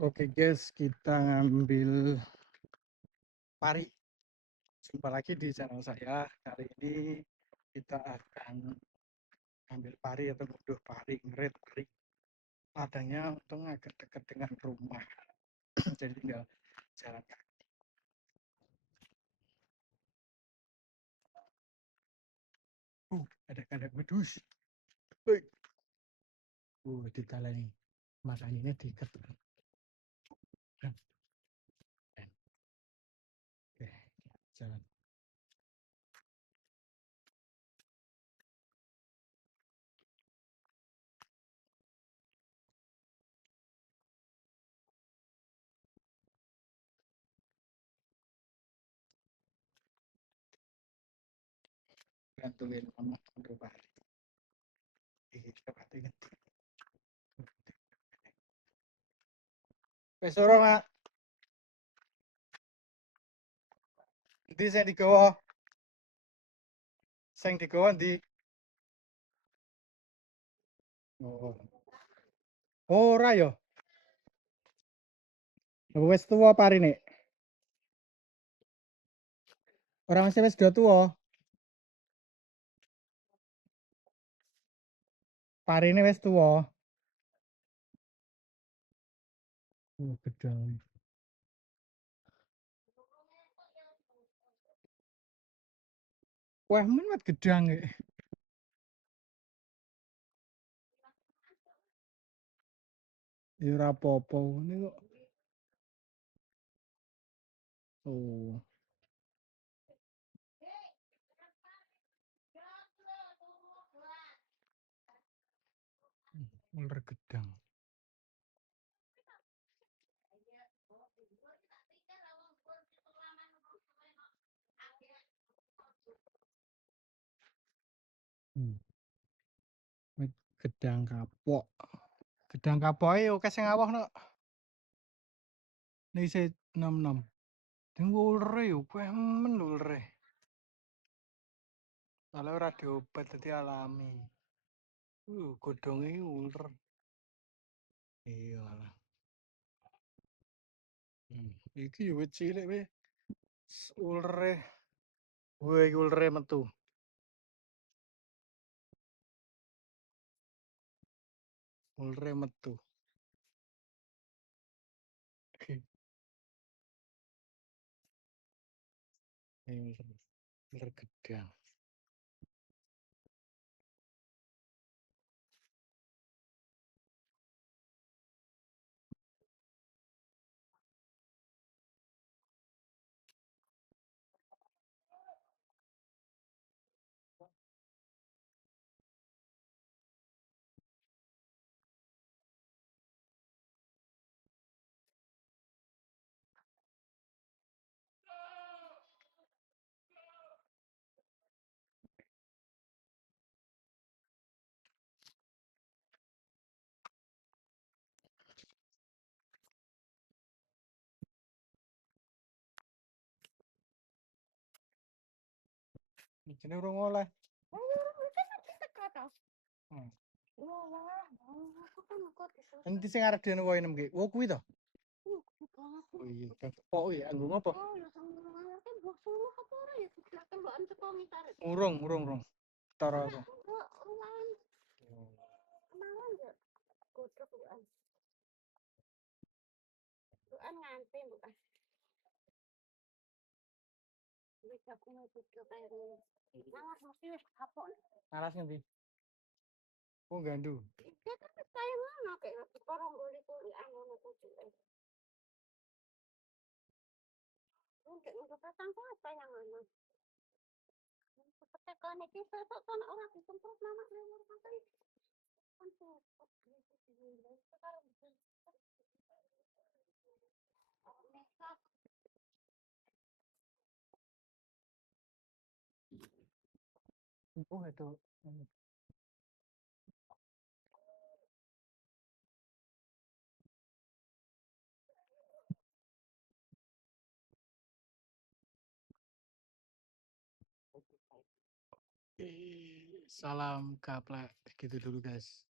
Oke guys, kita ngambil pari. Jumpa lagi di channel saya. Kali ini kita akan ambil pari atau butuh pari, ngerit pari. Ladangnya untung agak dekat dengan rumah, jadi tinggal jalan kaki. Ada kandang wedus. Ditalani. Makanya diikat. Oke, jalan. Bantuin mama untuk pari. Kita ingat. Wes ora, Mak. Ndi sing digawa? Sing digawa ndi? Oh. Ora ya. Wes tuwa parine. Ora masih wes do tuwa. Parine wes tuwa. Gedang. Wah, men gedang ya. Ya ora apa-apa ngene kok. Oh. Ular gedang. Gedang kapok. Gedang kapok ae oke sing awah no. Nek isih nom-nom. Deng ulere yo men ulere. Kalau ora diobat dadi alami. Godhonge uler. Iya lah. Iki yo wit cilik we. Ulere. Wah, iki ulere metu. Ulere metu. Ular gedang. Ini urung oleh. Nanti sing arep dene wae nem ge. Wo kuwi to. Oh iya, kok ya anggo ngopo? Urung. Tara aku. Alas ngendi? Oh, gandu. Oh, itu. Salam gaplek gitu dulu guys.